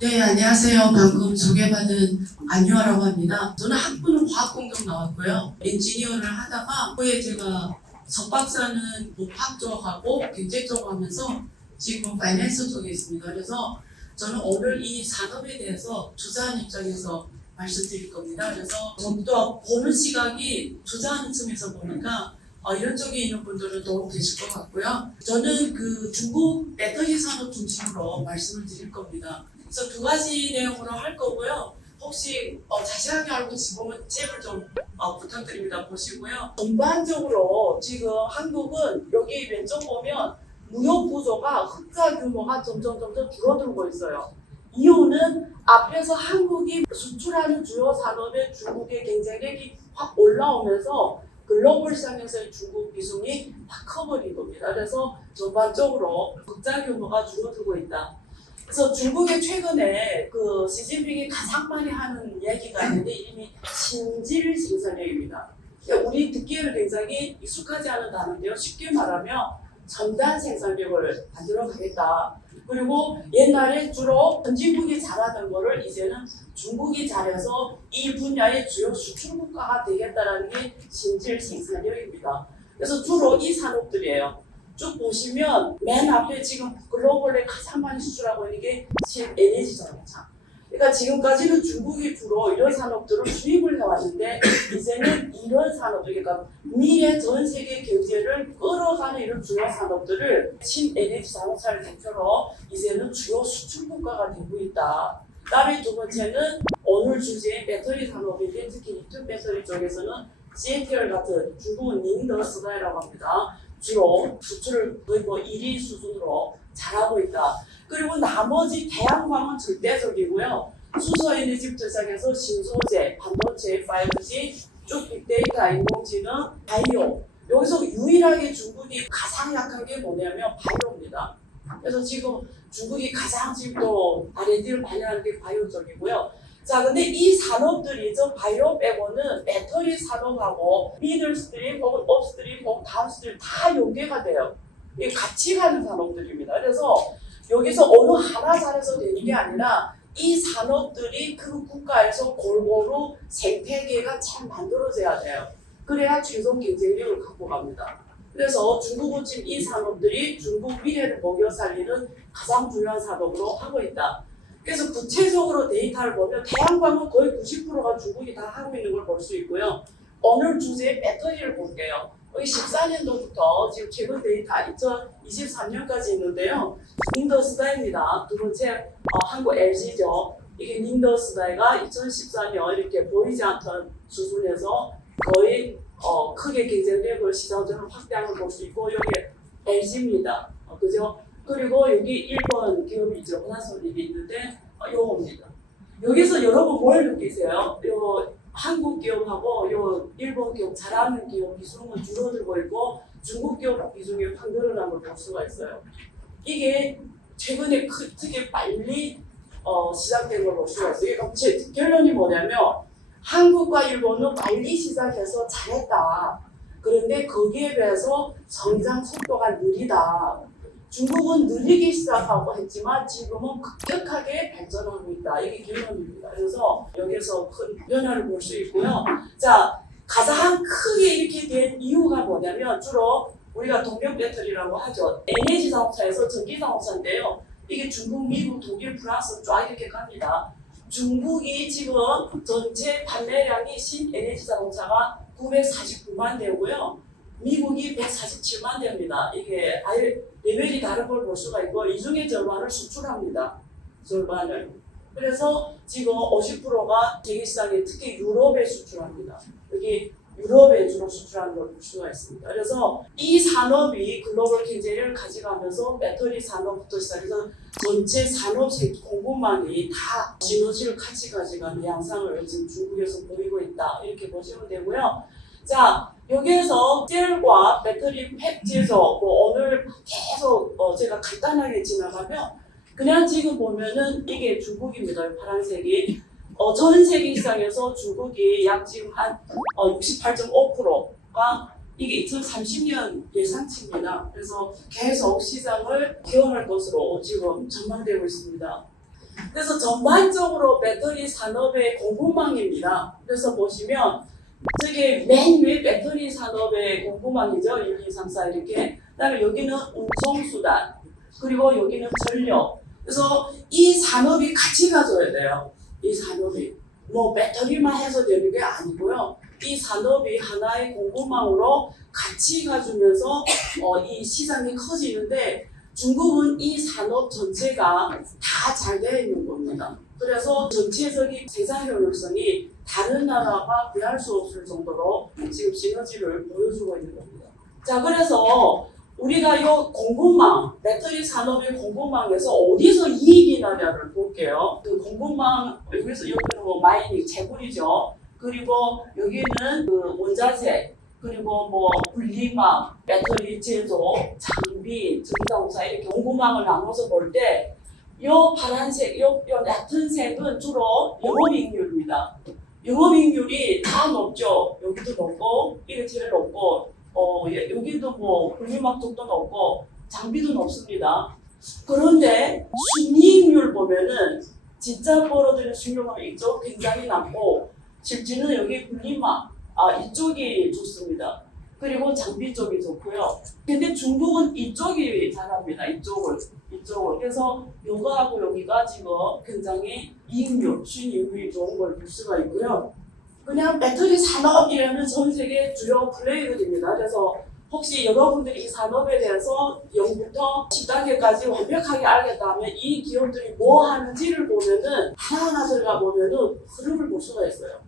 네, 안녕하세요. 방금 소개받은 안유아라고 합니다. 저는 학부는 화학공정 나왔고요. 엔지니어를 하다가 후에 제가 석박사는 화학 쪽하고 경제 쪽 하면서 지금 파이낸스 쪽에 있습니다. 그래서 저는 오늘 이 산업에 대해서 투자하는 입장에서 말씀드릴 겁니다. 그래서 좀 더 보는 시각이 투자하는 측면에서 보니까 이런 쪽에 있는 분들은 도움 되실 것 같고요. 저는 그 중국 배터리 산업 중심으로 말씀을 드릴 겁니다. 그래서 두 가지 내용으로 할 거고요. 혹시 자세하게 알고 싶으면 잽을 좀 부탁드립니다. 보시고요. 전반적으로 지금 한국은 여기 왼쪽 보면 무역 구조가 흑자 규모가 점점 줄어들고 있어요. 이유는 앞에서 한국이 수출하는 주요 산업의 중국의 경쟁력이 확 올라오면서 글로벌 시장에서의 중국 비중이 확 커버린 겁니다. 그래서 전반적으로 흑자 규모가 줄어들고 있다. 그래서 중국에 최근에 그 시진핑이 가장 많이 하는 얘기가 있는데 이름이 신질 생산력입니다. 우리 듣기에는 굉장히 익숙하지 않은 단어인데요. 쉽게 말하면 첨단 생산력을 만들어 가겠다. 그리고 옛날에 주로 선진국이 잘하던 거를 이제는 중국이 잘해서 이 분야의 주요 수출 국가가 되겠다라는 게 신질 생산력입니다. 그래서 주로 이 산업들이에요. 쭉 보시면 맨 앞에 지금 글로벌에 가장 많이 수출하고 있는 게 에너지 자동차. 그러니까 지금까지는 중국이 주로 이런 산업들을 수입을 해왔는데 이제는 이런 산업들, 그러니까 미래 전 세계 경제를 끌어가는 이런 주요 산업들을 신에너지 자동차를 대표로 이제는 주요 수출 국가가 되고 있다. 그다음에 두 번째는 오늘 주제의 배터리 산업인데 특히 리튬 배터리 쪽에서는 CATL 같은 중국은 寧德時代라고 합니다. 주로 수출을 거의 1위 수준으로 잘하고 있다. 그리고 나머지 태양광은 절대적이고요. 수소에너지부터 시작해서 신소재, 반도체, 5G, 쭉 빅데이터, 인공지능, 바이오. 여기서 유일하게 중국이 가장 약한 게 뭐냐면 바이오입니다. 그래서 지금 중국이 가장 지금 또 R&D를 많이 하는 게 바이오 쪽이고요. 자, 근데 이 산업들이 저 바이오 빼고는 배터리 산업하고 미들스트림 혹은 업스트림 혹은 다운스트림 다 연계가 돼요. 이게 같이 가는 산업들입니다. 그래서 여기서 어느 하나 잘해서 되는 게 아니라 이 산업들이 그 국가에서 골고루 생태계가 잘 만들어져야 돼요. 그래야 최종 경쟁력을 갖고 갑니다. 그래서 중국은 지금 이 산업들이 중국 미래를 먹여 살리는 가장 중요한 산업으로 하고 있다. 그래서 구체적으로 데이터를 보면 태양광은 거의 90%가 중국이 다 하고 있는 걸 볼 수 있고요. 오늘 주제의 배터리를 볼게요. 여기 14년도부터 지금 최근 데이터 2023년까지 있는데요. 寧德時代입니다. 두 번째 한국 LG죠. 이게 寧德時代가 2014년 이렇게 보이지 않던 수준에서 거의 크게 경쟁력을 시장적으로 확대하는 걸 볼 수 있고 여기 LG입니다. 그죠? 그리고 여기 일본 기업이죠. 은하솔립이 있는데 요겁니다. 여기서 여러분 뭘 느끼세요? 요 한국 기업하고 요 일본 기업 잘하는 기업 비중은 줄어들고 있고 중국 기업 비중이 확 늘어난 걸 볼 수가 있어요. 이게 최근에 되게 빨리 시작된 걸 볼 수가 있어요. 그러니까 제 결론이 뭐냐면 한국과 일본은 빨리 시작해서 잘했다. 그런데 거기에 비해서 성장 속도가 느리다. 중국은 느리게 시작하고 했지만 지금은 급격하게 발전하고 있다. 이게 결론입니다. 그래서 여기서 큰 변화를 볼 수 있고요. 자, 가장 크게 이렇게 된 이유가 뭐냐면 주로 우리가 동력 배터리라고 하죠. 에너지 자동차에서 전기 자동차인데요. 이게 중국, 미국, 독일, 프랑스 쫙 이렇게 갑니다. 중국이 지금 전체 판매량이 신에너지 자동차가 949만 대고요. 미국이 147만 대입니다. 이게 아예 레벨이 다른 걸 볼 수가 있고 이 중에 절반을 수출합니다. 절반을. 그래서 지금 50%가 세계 시장에 특히 유럽에 수출합니다. 여기 유럽에 주로 수출하는 걸 볼 수가 있습니다. 그래서 이 산업이 글로벌 경제를 가져가면서 배터리 산업부터 시작해서 전체 산업 공급망이 다 시너지를 같이 가져가는 양상을 지금 중국에서 보이고 있다. 이렇게 보시면 되고요. 자, 여기에서 셀과 배터리 팩 제조, 오늘 계속 제가 간단하게 지나가면 그냥 지금 보면은 이게 중국입니다. 파란색이. 전 세계 시장에서 중국이 약 지금 한 68.5%가 이게 2030년 예상치입니다. 그래서 계속 시장을 기원할 것으로 지금 전망되고 있습니다. 그래서 전반적으로 배터리 산업의 공급망입니다. 그래서 보시면 저게 맨 위에 배터리 산업의 공급망이죠. 1, 2, 3, 4 이렇게. 그다음에 여기는 운송수단, 그리고 여기는 전력. 그래서 이 산업이 같이 가져야 돼요. 이 산업이. 뭐 배터리만 해서 되는 게 아니고요. 이 산업이 하나의 공급망으로 같이 가주면서 이 시장이 커지는데 중국은 이 산업 전체가 다 잘 되어 있는 겁니다. 그래서 전체적인 생산 효율성이 다른 나라가 비할 수 없을 정도로 지금 시너지를 보여주고 있는 겁니다. 자, 그래서 우리가 이 공급망, 배터리 산업의 공급망에서 어디서 이익이 나냐를 볼게요. 그 공급망, 여기서 여기는 뭐 마이닝, 채굴이죠. 그리고 여기는 그 원자재, 그리고 뭐 분리망, 배터리 제조, 장비, 전기자동차 이렇게 공급망을 나눠서 볼 때 요 파란색, 요 얕은 색은 주로 영업이익률입니다. 영업이익률이 다 높죠. 여기도 높고, 이게 제일 높고, 여기도 뭐 분리막 쪽도 높고, 장비도 높습니다. 그런데 순이익률 보면은 진짜 벌어들이는 순이익률은 이쪽 굉장히 낮고, 실제는 여기 분리막, 이쪽이 좋습니다. 그리고 장비 쪽이 좋고요. 근데 중국은 이쪽이 잘합니다. 이쪽을. 그래서 요거하고 여기가 지금 굉장히 이익률, 순이익률이 좋은 걸 볼 수가 있고요. 그냥 배터리 산업이라는 전 세계 주요 플레이가 됩니다. 그래서 혹시 여러분들이 이 산업에 대해서 0부터 10단계까지 완벽하게 알겠다면 이 기업들이 뭐 하는지를 보면은 하나하나 들어가 보면은 흐름을 볼 수가 있어요.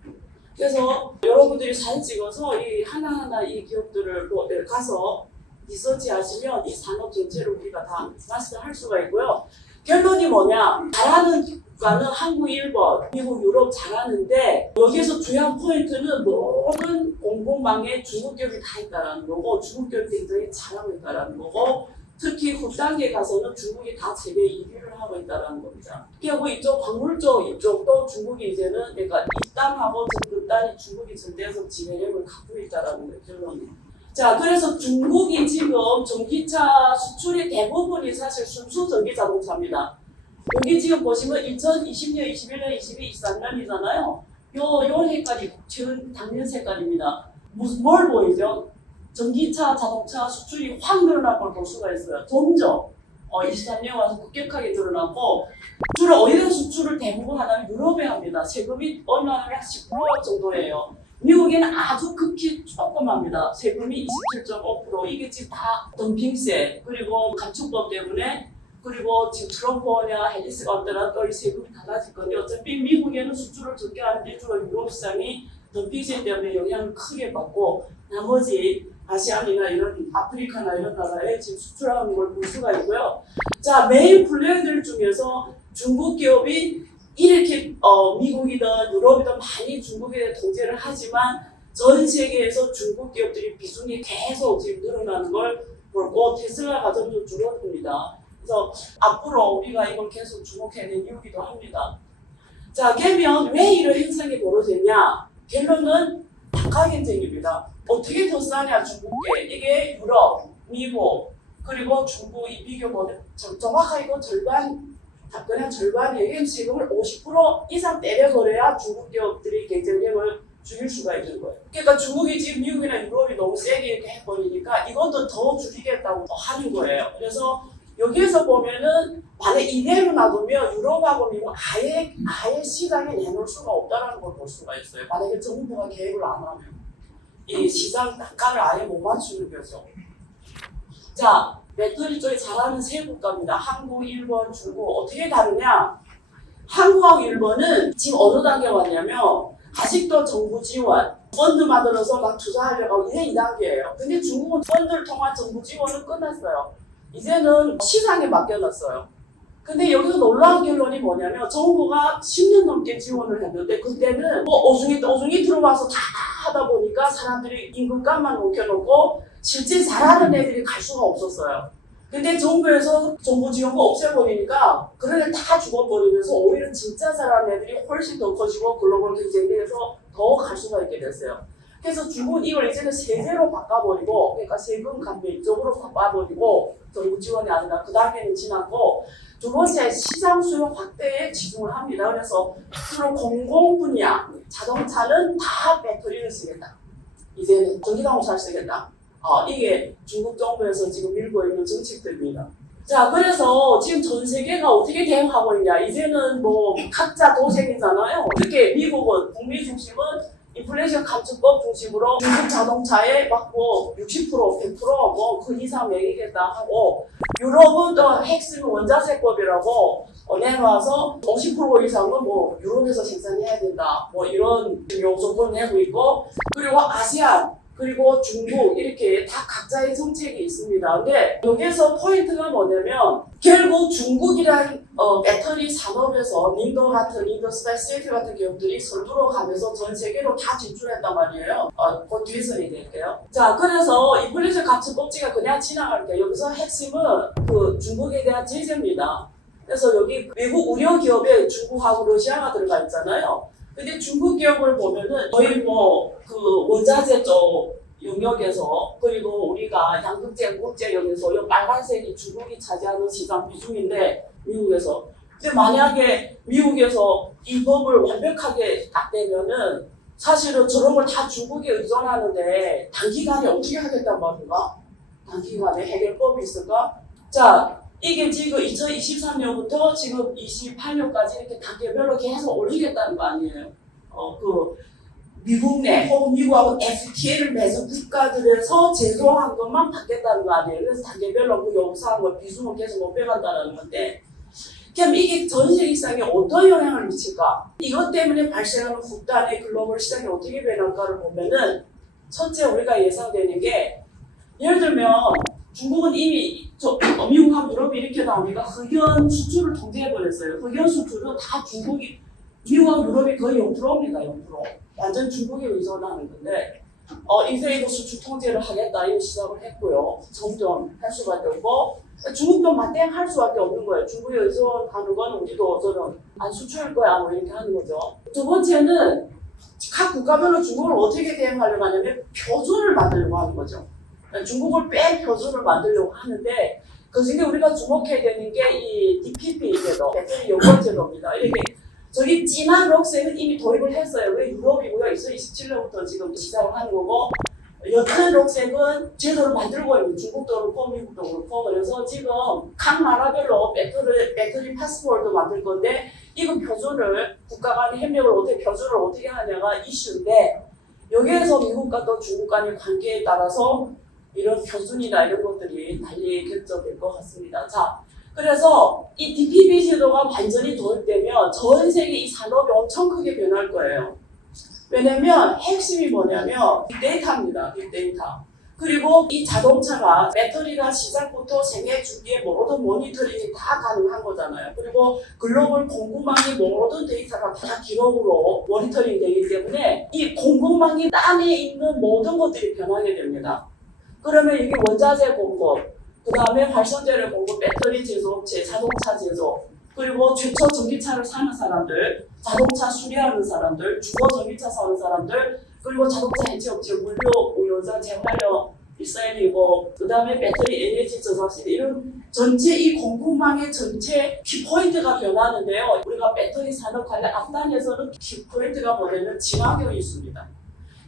그래서 여러분들이 사진 찍어서 이 하나하나 이 기업들을 가서 리서치 하시면 이 산업 전체를 우리가 다 마스터할 수가 있고요. 결론이 뭐냐? 잘하는 국가는 한국, 일본, 미국, 유럽 잘하는데 여기서 중요한 포인트는 모든 공급망에 중국 기업이 다 있다라는 거고 중국 기업이 굉장히 잘하고 있다라는 거고 특히 후단계 가서는 중국이 다 세계 1위를 하고 있다는 겁니다. 그리고 이쪽 광물 쪽 이쪽도 중국이 이제는 그러니까 입단하고 전급단이 중국이 절대적 지배력을 갖고 있다는 거예요. 결론이. 자, 그래서 중국이 지금 전기차 수출의 대부분이 사실 순수 전기 자동차입니다. 여기 지금 보시면 2020년, 21년, 22, 23년이잖아요. 요 색깔이 당년 색깔입니다. 뭘 보이죠? 전기차 자동차 수출이 확 늘어난 걸 볼 수가 있어요. 점점 23년 와서 급격하게 늘어났고 주로 어디서 수출을 대부분 하냐면 유럽에 합니다. 세금이 얼마나 약 10% 정도예요. 미국에는 아주 극히 조그맣니다. 세금이 27.5%. 이게 지금 다 덤핑세 그리고 감축법 때문에 그리고 지금 트럼프냐 해리스가 어떠나 또 이 세금이 달라질 건데 어차피 미국에는 수출을 적게 하는데 주로 유럽 시장이 덤핑세 때문에 영향을 크게 받고 나머지 아시안이나 이런 아프리카나 이런 나라에 지금 수출하는 걸 볼 수가 있고요. 자, 메인 플레이어들 중에서 중국 기업이 이렇게 미국이든 유럽이든 많이 중국에 통제를 하지만 전 세계에서 중국 기업들이 비중이 계속 지금 늘어나는 걸 보고 테슬라가 점점 줄어듭니다. 그래서 앞으로 우리가 이걸 계속 주목해야 되는 이유기도 합니다. 자, 그러면 왜 이런 현상이 벌어졌냐? 결론은 단가 경쟁입니다. 어떻게 더 싸냐 중국계? 이게 유럽, 미국, 그리고 중국이 비교보면 정확하게 이거 그냥 절반이에요. 세금을 50% 이상 때려버려야 중국 기업들이 경쟁력을 줄일 수가 있는 거예요. 그러니까 중국이 지금 미국이나 유럽이 너무 세게 이렇게 해버리니까 이것도 더 줄이겠다고 하는 거예요. 그래서 여기에서 보면은 만약 이대로 놔두면 유럽하고 미국 아예 시장에 내놓을 수가 없다는 걸 볼 수가 있어요. 만약에 정부가 계획을 안 하면 이 시장 단가를 아예 못 맞추는 거죠. 자, 배터리 쪽에 잘하는 세 국가입니다. 한국, 일본, 중국. 어떻게 다르냐? 한국하고 일본은 지금 어느 단계에 왔냐면 아직도 정부 지원, 펀드 만들어서 막 투자하려고 이제 2단계예요. 근데 중국은 펀드를 통한 정부 지원은 끝났어요. 이제는 시장에 맡겨놨어요. 근데 여기서 놀라운 결론이 뭐냐면 정부가 10년 넘게 지원을 했는데 그때는 뭐 오중이 들어와서 다 하다 보니까 사람들이 임금값만 높여놓고 실제 잘하는 애들이 갈 수가 없었어요. 근데 정부에서 정부 지원금 없애버리니까 그런 애들 다 죽어버리면서 오히려 진짜 잘하는 애들이 훨씬 더 커지고 글로벌 경쟁에서 더 갈 수가 있게 됐어요. 그래서 중국은 이걸 이제는 세제로 바꿔버리고, 그러니까 세금 감면 이쪽으로 바꿔버리고, 정부 지원이 아니라 그 단계는 지났고, 두 번째 시장 수요 확대에 집중을 합니다. 그래서 주로 공공 분야, 자동차는 다 배터리를 쓰겠다. 이제는 전기자동차를 쓰겠다. 이게 중국 정부에서 지금 밀고 있는 정책들입니다. 자, 그래서 지금 전 세계가 어떻게 대응하고 있냐. 이제는 뭐 각자 도생이잖아요. 특히 미국은 북미 중심은 인플레이션 감축법 중심으로 중국 자동차에 막 뭐 60%, 100% 뭐 그 이상 매기겠다 하고, 유럽은 또 핵심 원자재법이라고 내놔서 50% 이상은 뭐 유럽에서 생산해야 된다. 뭐 이런 요소를 내고 있고, 그리고 아시안, 그리고 중국 이렇게 다 각자의 정책이 있습니다. 근데 여기에서 포인트가 뭐냐면 결국 중국이란 배터리 산업에서 닌더 같은 닌더 스페이스시티 같은 기업들이 선두로 가면서 전 세계로 다 진출했단 말이에요. 그 뒤에서 얘기할게요. 자, 그래서 인플레이션 감축법칙가 그냥 지나갈게요. 여기서 핵심은 그 중국에 대한 제재입니다. 그래서 여기 외국 우려 기업에 중국하고 러시아가 들어가 있잖아요. 근데 중국 기업을 보면은 거의 뭐 그 원자재 쪽 영역에서, 그리고 우리가 양극재, 국재 여기서 이 빨간색이 중국이 차지하는 시장 비중인데 미국에서. 근데 만약에 미국에서 이 법을 완벽하게 딱 되면은 사실은 저런 걸 다 중국에 의존하는데 단기간에 어떻게 하겠단 말인가? 단기간에 해결법이 있을까? 자, 이게 지금 2023년부터 지금 28년까지 이렇게 단계별로 계속 올리겠다는 거 아니에요. 미국 내 혹은 미국하고 FTA를 맺은 국가들에서 제조한 것만 받겠다는 거 아니에요. 그래서 단계별로 그 요구사항 걸 비중을 계속 못 빼간다는 건데, 그럼 이게 전 세계상에 어떤 영향을 미칠까? 이것 때문에 발생하는 국단의 글로벌 시장이 어떻게 변할까를 보면은, 첫째 우리가 예상되는 게, 예를 들면 중국은 이미 미국하고 유럽이 이렇게 나오니까 흑연 수출을 통제해버렸어요. 흑연 수출은 다 중국이, 미국하고 유럽이 거의 0%입니다. 0%. 완전 중국에 의존하는 건데, 이세이도 수출 통제를 하겠다 이 시작을 했고요. 점점 할 수밖에 없고, 중국도 맞대응할 수밖에 없는 거예요. 중국에 의존하는 건 우리도 저는 안 수출할 거야 뭐 이렇게 하는 거죠. 두 번째는 각 국가별로 중국을 어떻게 대응하려고 하냐면 표준을 만들려고 하는 거죠. 중국을 뺀 표준을 만들려고 하는데, 그 중에 우리가 주목해야 되는 게 이 DPP 제도, 배터리 연금 제도입니다. 이렇게 저기 진한 록색은 이미 도입을 했어요. 왜 유럽이고요. 2027년부터 지금 시작을 하는 거고, 옅은 록색은 제도를 만들고 있는 중국도 그렇고 미국도 그렇고, 그래서 지금 각 나라별로 배터리 패스포트도 만들 건데, 이거 표준을 국가 간의 협력을 어떻게 표준을 어떻게 하냐가 이슈인데, 여기에서 미국과 또 중국 간의 관계에 따라서 이런 표준이나 이런 것들이 달리 결정될 것 같습니다. 자, 그래서 이 DPP 제도가 완전히 도입되면 전 세계 이 산업이 엄청 크게 변할 거예요. 왜냐면 핵심이 뭐냐면 빅데이터입니다. 빅데이터. 그리고 이 자동차가 배터리가 시작부터 생애 주기에 모든 모니터링이 다 가능한 거잖아요. 그리고 글로벌 공급망의 모든 데이터가 다 기록으로 모니터링 되기 때문에 이 공급망이 안에 있는 모든 것들이 변하게 됩니다. 그러면 이게 원자재 공급, 그 다음에 발전재료 공급, 배터리 제조업체, 자동차 제조, 그리고 최초 전기차를 사는 사람들, 자동차 수리하는 사람들, 주거 전기차 사는 사람들, 그리고 자동차 해체업체, 물류, 운전자, 재활용, 리사이클이고, 그 다음에 배터리 에너지 저장실, 이런 전체 이 공급망의 전체 키포인트가 변하는데요. 우리가 배터리 산업 관련 앞단에서는 키포인트가 뭐냐면 친환경 이슈입니다.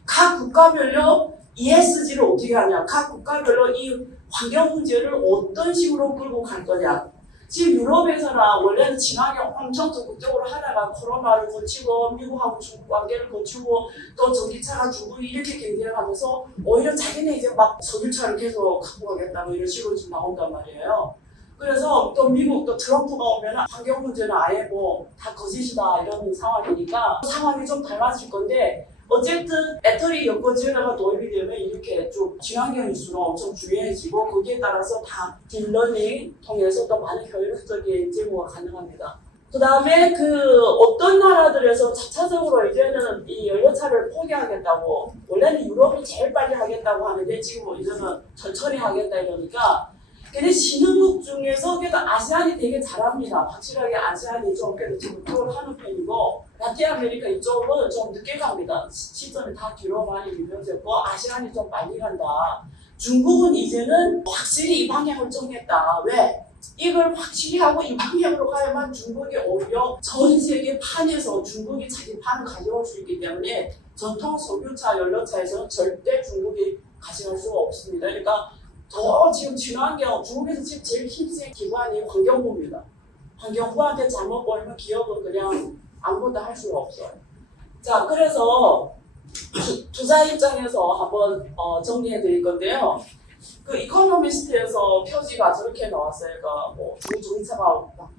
각 국가별로 ESG를 어떻게 하냐, 각 국가별로 이 환경 문제를 어떤 식으로 끌고 갈 거냐. 지금 유럽에서나 원래는 친환경 엄청 적극적으로 하다가 코로나를 거치고 미국하고 중국 관계를 거치고 또 전기차가 중국이 이렇게 경쟁을 하면서 오히려 자기네 이제 막 석유차를 계속 갖고 가겠다 뭐 이런 식으로 좀 나온단 말이에요. 그래서 또 미국 또 트럼프가 오면 환경 문제는 아예 뭐 다 거짓이다 이런 상황이니까 상황이 좀 달라질 건데, 어쨌든 배터리 연거제도가 도입이 되면 이렇게 좀 친환경 이슈가 엄청 중요해지고, 거기에 따라서 다 딥러닝 통해서 더 많은 효율적인 제공가 가능합니다. 그 다음에 어떤 나라들에서 자체적으로 이제는 이 연료차를 포기하겠다고, 원래는 유럽이 제일 빨리 하겠다고 하는데 지금 이제는 천천히 하겠다 이러니까, 근데 신흥국 중에서 그래도 아시안이 되게 잘합니다. 확실하게 아시안이 좀 그래도 지금 그걸 하는 편이고, 라틴 아메리카 이쪽은 좀 늦게 갑니다. 시점이 다 뒤로 많이 밀려졌고 아시안이 좀 빨리 간다. 중국은 이제는 확실히 이 방향을 정했다. 왜? 이걸 확실히 하고 이 방향으로 가야만 중국이 오히려 전 세계 판에서 중국이 자기 판을 가져올 수 있기 때문에 전통 석유차, 연료차에서는 절대 중국이 가져갈 수가 없습니다. 그러니까 더 지금 친환경, 중국에서 지금 제일 힘센 기관이 환경부입니다. 환경부한테 잘못 걸면 기업은 그냥 아무것도 할 수가 없어요. 자, 그래서 투자 입장에서 한번 정리해 드릴 건데요. 그 이코노미스트에서 표지가 저렇게 나왔어요. 그러니까 뭐 중국차가 막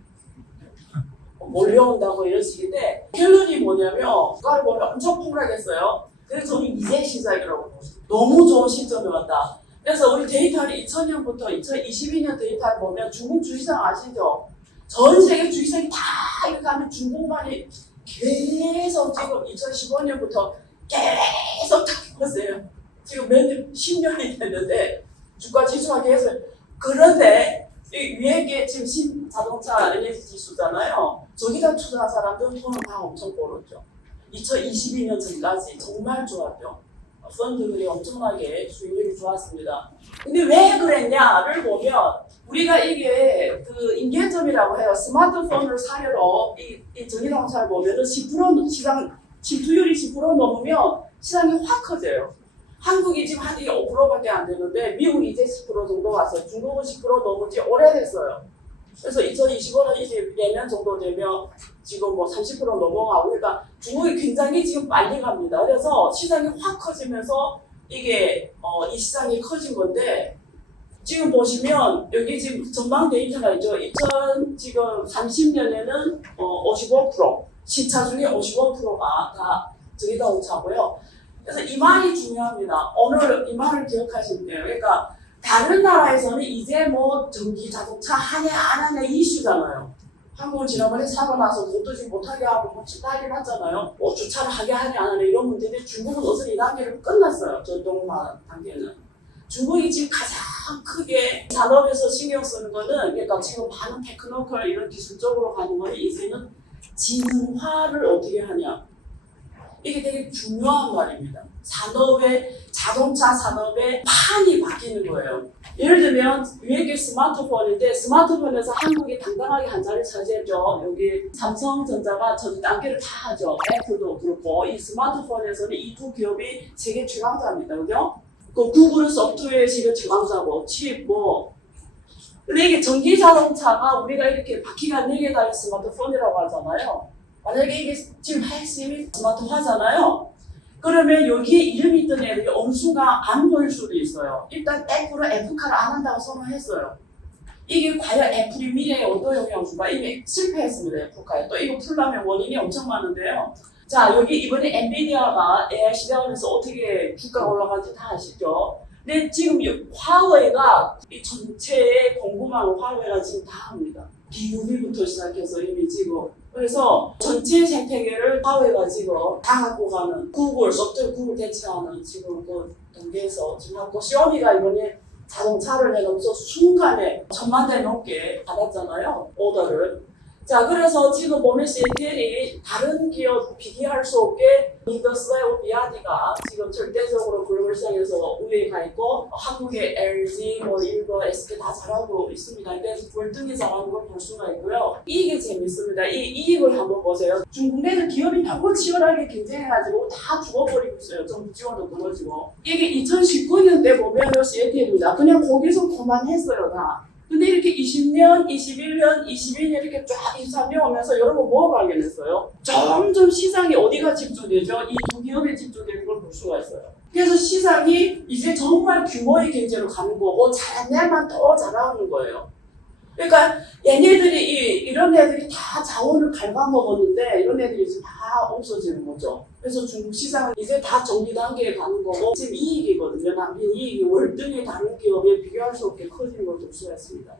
몰려온다고 이런 식인데 결론이 뭐냐면 그걸 보면 엄청 폭락했어요. 그래서 저는 이제 시작이라고 보시죠. 너무 좋은 시점에 왔다. 그래서 우리 데이터를 2000년부터 2022년 데이터를 보면 중국 주식시장 아시죠? 전 세계 주식시장이 다 이렇게 하면 중국만이 계속 지금 2015년부터 계속 탔어요. 지금 몇 년, 10년이 됐는데 주가 지수가 계속. 그런데 이 위에 게 지금 신자동차 에너지 지수잖아요. 저기다 투자한 사람들은 돈을 다 엄청 벌었죠. 2022년 전까지 정말 좋았죠. 펀드들이 엄청나게 수익률이 좋았습니다. 근데 왜 그랬냐를 보면 우리가 이게 그 인계점이라고 해요. 스마트폰을 사려로 이 전기자동차를 보면은 10% 시장 침투율이 10% 넘으면 시장이 확 커져요. 한국이 지금 한 5%밖에 안 되는데 미국이 이제 10% 정도 왔어요. 중국은 10% 넘은 지 오래됐어요. 그래서 2025년 이제 내년 정도 되면 지금 뭐 30% 넘어가고 그러니까 중국이 굉장히 지금 빨리 갑니다. 그래서 시장이 확 커지면서 이게 이 시장이 커진 건데 지금 보시면 여기 지금 전망 데이터가 있죠. 2030년에는 55% 신차 중에 55%가 다 전기자동차고요. 그래서 이 말이 중요합니다. 오늘 이 말을 기억하시면 돼요. 그러니까 다른 나라에서는 이제 뭐 전기 자동차 하냐 안 하냐 이슈잖아요. 한국은 지난번에 사고 나서 도저히 못하게 하고 뭐 난리 났잖아요. 뭐 주차를 하게 하냐 안 하냐 이런 문제인데 중국은 어서 이 단계를 끝났어요. 전동화 단계는. 중국이 지금 가장 크게 산업에서 신경 쓰는 거는 그러니까 지금 많은 테크노컬 이런 기술적으로 가는 거는 이제는 지능화를 어떻게 하냐. 이게 되게 중요한 말입니다. 산업의 자동차 산업의 판이 바뀌는 거예요. 예를 들면 위에 게 스마트폰인데 스마트폰에서 한국이 당당하게 한 자리를 차지했죠. 여기 삼성전자가 전 단계를 다 하죠. 애플도 그렇고 이 스마트폰에서는 이 두 기업이 세계 최강자입니다. 그죠? 그 구글은 소프트웨어의 세계 최강자고 칩 뭐. 근데 이게 전기 자동차가 우리가 이렇게 바퀴가 4개 달린 스마트폰이라고 하잖아요. 만약에 이게 지금 핵심이 스마트화잖아요. 그러면 여기에 이름이 있던 애들이 어느 순간 안 보일 수도 있어요. 일단 애플은 애플카를 안 한다고 선언했어요. 이게 과연 애플이 미래에 어떤 영향을 줄까? 이미 실패했습니다. 애플카에. 또 이거 풀려면 원인이 엄청 많은데요. 자, 여기 이번에 엔비디아가 AI 시장에서 어떻게 주가가 올라가는지 다 아시죠? 근데 지금 화웨이가 이 전체의 공급망을 화웨이가 지금 다 합니다. 비유비부터 시작해서 이미 지금 그래서 전체 생태계를 화웨이가 지금 다 갖고 가는 구글, 소프트웨어 구글 대체하는 지금 그 단계에서 지금 하고 샤오미가 이번에 자동차를 내놓으면서 순간에 1000만 대 넘게 받았잖아요. 오더를. 자, 그래서 지금 보면 CATL이 다른 기업 비교할 수 없게 인더스와 비아디가 지금 절대적으로 글로벌 시장에서 우위에 가 있고 한국의 LG, 뭐 일본, SK 다 잘하고 있습니다. 그래서 월등히 잘하는 걸 볼 수가 있고요. 이게 재밌습니다. 이 이익을 한번 보세요. 중국 내는 기업이 너무 치열하게 경쟁해가지고 다 죽어버리고 있어요. 정부 지원도 끊어지고. 이게 2019년 때 보면 CATL입니다. 그냥 거기서 그만했어요 다. 근데 이렇게 20년, 21년, 22년 이렇게 쫙 23년 오면서 여러분 뭐가 발견했어요? 점점 시장이 어디가 집중되죠? 이 두 기업에 집중되는 걸 볼 수가 있어요. 그래서 시장이 이제 정말 규모의 경제로 가는 거고 잘한 애만 더 잘하는 거예요. 그러니까 얘네들이 이런 애들이 다 자원을 갉아먹었는데 이런 애들이 이제 다 없어지는 거죠. 그래서 중국 시장은 이제 다 정리 단계에 가는 거고 지금 이익이거든요. 남긴 이익이 월등히 다른 기업에 비교할 수 없게 커지는 걸 볼 수가 있습니다.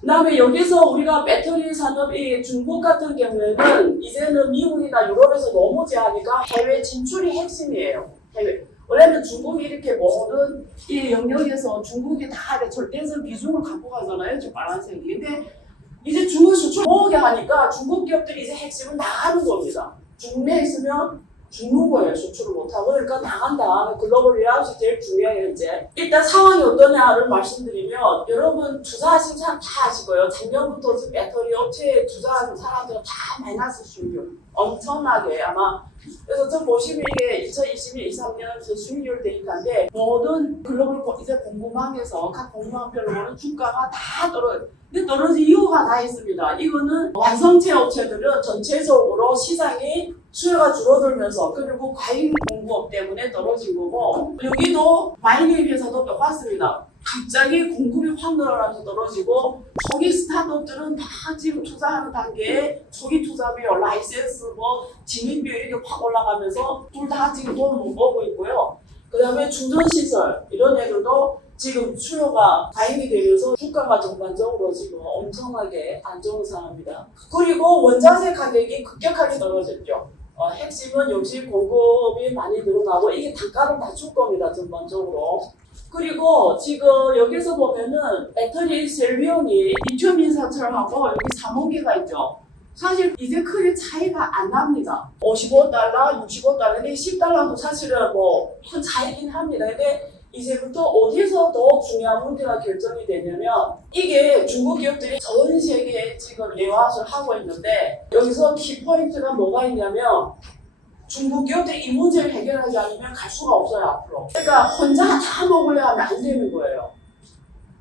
그다음에 여기서 우리가 배터리 산업이 중국 같은 경우에는 이제는 미국이나 유럽에서 너무 제하니까 해외 진출이 핵심이에요. 해외. 원래는 중국이 이렇게 모든 이 영역에서 중국이 다 절대적 비중을 갖고 가잖아요. 저 빨간색이. 근데 이제 중국 수출 모으게 하니까 중국 기업들이 이제 핵심은 나가는 겁니다. 중국에 있으면 죽는 거예요. 수출을 못하고. 그러니까 나간다. 글로벌 리라웃이 제일 중요해요, 이제. 일단 상황이 어떠냐를 말씀드리면, 여러분 투자하신 사람 다 아시고요. 작년부터 배터리 업체에 투자하는 사람들은 다 마이너스 수익률. 엄청나게 아마. 그래서 좀 보시면 이게 2021, 23년 수익률 데이터인데, 모든 글로벌 이제 공급망에서 각 공급망별로 주가가 다 떨어져요. 근데 떨어진 이유가 다 있습니다. 이거는 완성체 업체들은 전체적으로 시장이 수요가 줄어들면서 그리고 과잉 공급 때문에 떨어진 거고, 여기도 마이닝 회사도 똑같습니다. 갑자기 공급이 확 늘어나면서 떨어지고, 초기 스타트업들은 다 지금 투자하는 단계에 초기 투자비용, 라이센스, 진입비용 이렇게 확 올라가면서 둘 다 지금 돈을 못 벌고 있고요. 그 다음에 충전시설 이런 애들도 지금 수요가 과잉이 되면서 주가가 전반적으로 지금 엄청나게 안 좋은 상황입니다. 그리고 원자재 가격이 급격하게 떨어졌죠. 핵심은 역시 공급이 많이 늘어나고 이게 단가를 낮출 겁니다, 전반적으로. 그리고 지금 여기서 보면은 배터리 셀 비용이 리튬 인산철하고 여기 3호기가 있죠. 사실 이제 크게 차이가 안 납니다. 55달러, 65달러, 근데 10달러도 사실은 큰 차이긴 합니다. 근데 이제부터 어디서 더 중요한 문제가 결정이 되냐면, 이게 중국 기업들이 전 세계에 지금 레이아웃을 하고 있는데, 여기서 키포인트가 뭐가 있냐면, 중국 기업들이 이 문제를 해결하지 않으면 갈 수가 없어요, 앞으로. 그러니까 혼자 다 먹으려 하면 안 되는 거예요.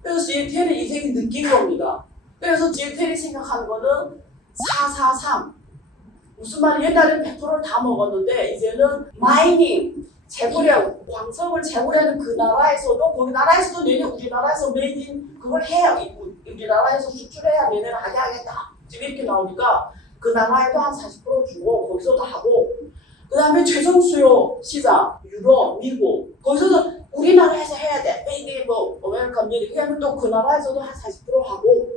그래서 GTL이 이제 느낀 겁니다. 그래서 GTL이 생각하는 거는 443. 무슨 말이야? 옛날엔 100%를 다 먹었는데 이제는 마이닝, 재고량, 광석을 재고량하는 그 나라에서도, 거기 나라에서도 내년 우리나라에서 메인 그걸 해야, 우리나라에서 수출해야 내년 하게 하겠다. 지금 이렇게 나오니까 그 나라에도 한 40% 주고 거기서도 하고, 그 다음에 최종 수요 시장, 유럽, 미국, 거기서도 우리나라에서 해야 돼. 이게 아메리칸 미국 하면 또 그 나라에서도 한 40% 하고,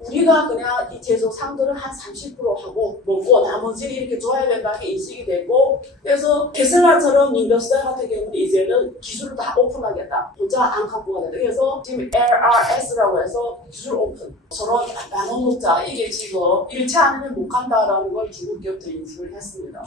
우리가 그냥 이 제조 상들은 한 30% 하고 먹고 나머지는 이렇게 줘야 된다는 게 인식이 되고, 그래서 테슬라처럼 인더스트리 같은 경우는 이제는 기술을 다 오픈하겠다. 혼자 안 갖고 가겠다. 그래서 지금 LRS라고 해서 기술 오픈. 서로 나눠 먹자. 이게 지금 이렇지 않으면 못 간다라는 걸 중국 기업들이 인식을 했습니다.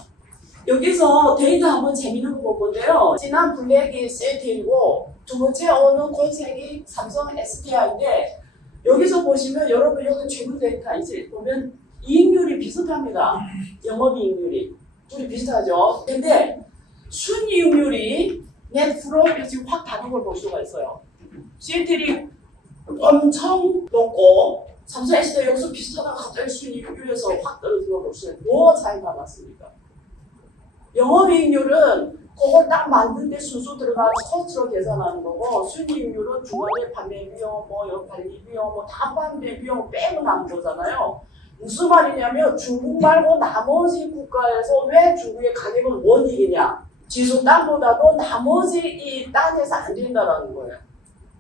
여기서 데이터 한번 재미있는 거 볼 건데요. 지난 블랙이 CATL이고 두 번째 어는 콜색이 삼성 SDI인데, 여기서 보시면 여러분 여기 최근 데이터 이제 보면 이익률이 비슷합니다. 영업이익률이 둘이 비슷하죠. 근데 순이익률이 넷 프로필 지금 확 다른 걸 볼 수가 있어요. CATL이 엄청 높고 삼성 SDI 여기서 비슷하다가 갑자기 순이익률에서 확 떨어진 걸 볼 수가 있어요. 뭐 차이가 났습니까? 영업이익률은 그걸 딱 만들 때 순수 들어가는 코스트로 계산하는 거고, 순이익률은 중간에 판매 비용, 관리 비용, 다 판매 비용 빼고 남은 거잖아요. 무슨 말이냐면 중국 말고 나머지 국가에서 왜 중국의 가격은 원익이냐? 지수 땅보다도 나머지 이 땅에서 안 된다라는 거예요.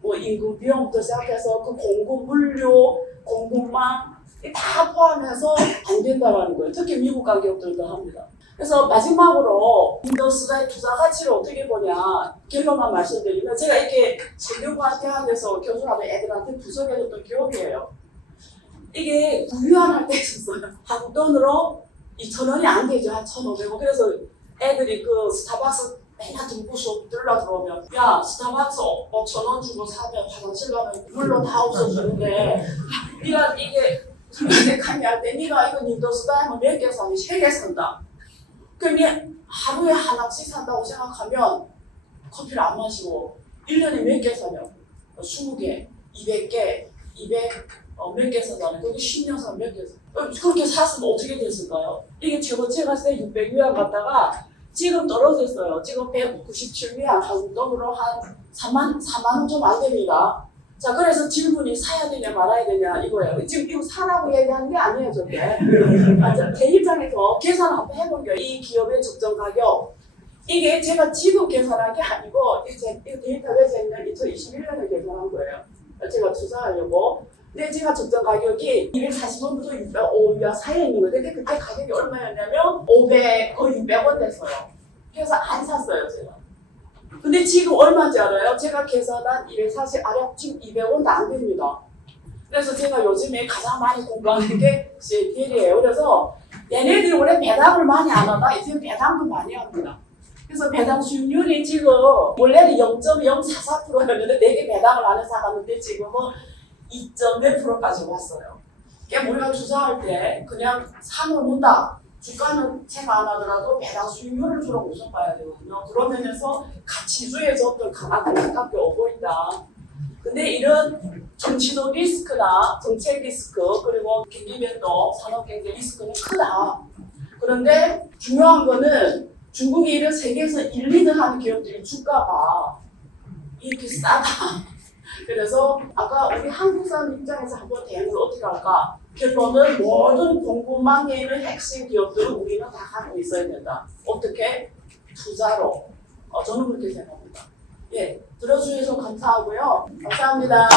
임금 비용부터 시작해서 그 공급 물류, 공급망 다 포함해서 안 된다라는 거예요. 특히 미국 가격들도 합니다. 그래서 마지막으로 인더스트리의 투자 가치를 어떻게 보냐 결론만 말씀드리면, 제가 이렇게 성균관 대학에서 교수하는 애들한테 분석해줬던 기업이에요. 이게 구유한할 때 있었어요. 한국 돈으로 2,000원이 안 되죠. 한 1,500원. 그래서 애들이 그 스타벅스 맨날 들고 수업 들어오면, 야 스타벅스 5,000원 주고 사면 화장실 가면 물로 다 없어지는데 네가 이게 들어가게 할 때 네가 이거 인더스트리 하면 몇 개 사니? 3개 산다. 그러면 하루에 하나씩 산다고 생각하면 커피를 안 마시고 1년에 몇 개 사냐? 20개, 200개, 200몇 개 사잖아요. 거기 10년 사면 몇 개 사? 그렇게 샀으면 어떻게 됐을까요? 이게 최고치 갔을 때 600위안 갔다가 지금 떨어졌어요. 지금 197위안, 한국 돈으로 한 4만 원 좀 안 됩니다. 자, 그래서 질문이 사야 되냐 말아야 되냐 이거예요. 지금 이거 사라고 얘기하는 게 아니에요, 저게. 제 입장에서 계산 한번 해본 거예요. 이 기업의 적정 가격. 이게 제가 지금 계산한 게 아니고, 이 데이터 왜 제가 2021년에 계산한 거예요. 제가 투자하려고. 근데 제가 적정 가격이 240원부터 600원 사이에 있는 거예요. 근데 그때 가격이 얼마였냐면 500, 거의 600원 됐어요. 그래서 안 샀어요, 제가. 근데 지금 얼마인지 알아요? 제가 계산한 240, 지금 200원도 안 됩니다. 그래서 제가 요즘에 가장 많이 공부하는 게 CATL이에요. 그래서 얘네들이 원래 배당을 많이 안 하다 이제 배당도 많이 합니다. 그래서 배당 수익률이 지금 원래는 0.044%였는데 내게 배당을 안 해서 갔는데 지금은 2.몇 %까지 왔어요. 그러니까 우리가 투자할 때 그냥 사놓는다. 주가는 체크 안 하더라도 배당 수익률을 주로 우선 봐야 되거든요. 그런 면에서 가치주의 접근 강하게 가깝게 오고 있다. 근데 이런 정치도 리스크나 정책 리스크 그리고 경기 변동, 산업 경제 리스크는 크다. 그런데 중요한 거는 중국이 이런 세계에서 1, 2등 하는 기업들이 주가가 이렇게 싸다. 그래서 아까 우리 한국 사람 입장에서 한번 대응을 어떻게 할까? 결론은 모든 공급망에 있는 핵심 기업들은 우리는 다 갖고 있어야 된다. 어떻게? 투자로. 저는 그렇게 생각합니다. 예, 들어주셔서 감사하고요. 감사합니다.